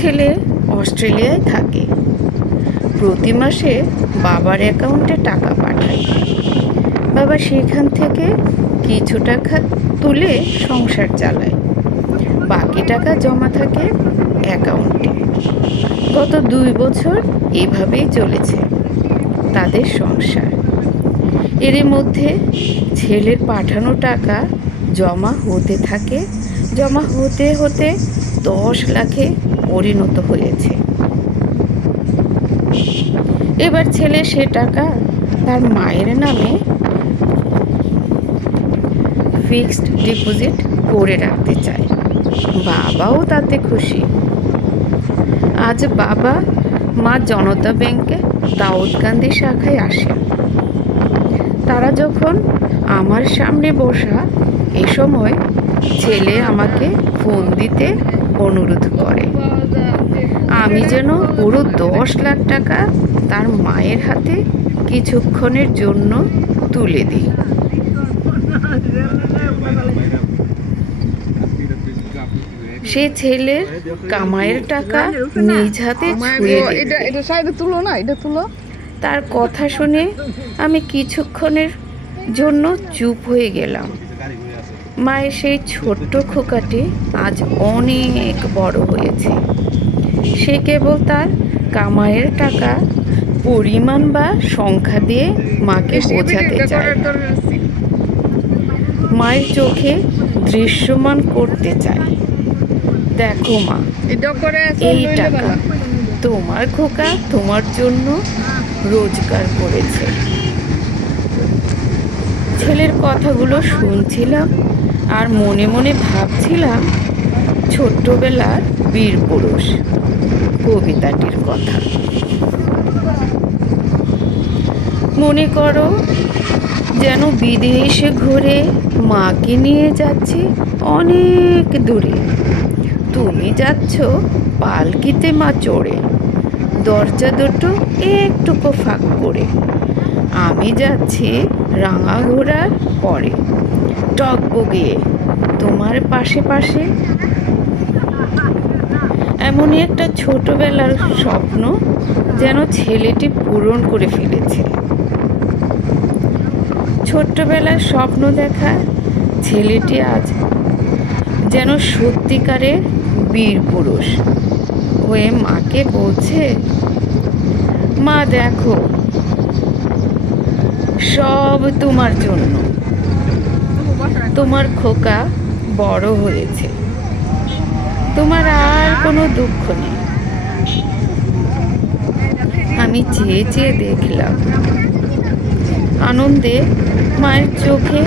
ছেলে অস্ট্রেলিয়ায় থাকে। প্রতি মাসে বাবার অ্যাকাউন্টে টাকা পাঠায়। বাবা সেখান থেকে কিছু টাকা তুলে সংসার চালায়, বাকি টাকা জমা থাকে অ্যাকাউন্টে। গত 2 বছর এভাবেই চলেছে তাদের সংসার। এর মধ্যে ছেলের পাঠানো টাকা জমা হতে থাকে, জমা হতে হতে 10 লাখে পরিণত হয়েছে। এবার ছেলে সে টাকা তার মায়ের নামে ফিক্সড ডিপোজিট করে রাখতে চায়। বাবাও তাতে খুশি। আজ বাবা মা জনতা ব্যাংকে দাউদকান্দি শাখায় আসেন। তারা যখন আমার সামনে বসা, এ সময় ছেলে আমাকে ফোন দিতে অনুরোধ করে। আমি যেন পুরো 10 লাখ টাকা তার মায়ের হাতে কিছুক্ষণের জন্য তুলে দিই। সে ছেলের কামাইয়ের টাকা নিজ হাতে ছুঁয়ে দিবে। তার কথা শুনে আমি কিছুক্ষণের জন্য চুপ হয়ে গেলাম। মায়ের সেই ছোট্ট খোকাটি আজ অনেক বড় হয়েছে। সে কেবল তার কামাইয়ের টাকা পরিমাণ বা সংখ্যা দিয়ে মাকে বোঝাতে চায় না, মায়ের চোখে দৃশ্যমান করতে চায়। দেখো মা, এই টাকা তোমার খোকা তোমার জন্য রোজগার করেছে। ছেলের কথাগুলো শুনছিলাম আর মনে মনে ভাবছিলাম ছোট্টবেলার বীর পুরুষ কবিতাটির কথা। মনে করো যেন বিদেশে ঘুরে মাকে নিয়ে যাচ্ছি অনেক দূরে। তুমি যাচ্ছ পালকিতে মা চড়ে, দরজা দুটো একটুকু ফাঁক করে। আমি যাচ্ছি রাঙা ঘোড়ার পরে, টগবগিয়ে তোমার পাশে পাশে। এমনই একটা ছোটবেলার স্বপ্ন যেন ছেলেটি পূরণ করে ফেলেছে। ছোট্টবেলার স্বপ্ন দেখা ছেলেটি আজ যেন সত্যিকারের বীর পুরুষ হয়ে মাকে বলছে, মা দেখো সব তোমার জন্য। তোমার খোকা বড় হয়েছে, তোমার আর কোনো দুঃখ নেই। আমি চেয়ে চেয়ে দেখলাম, আনন্দে মায়ের চোখে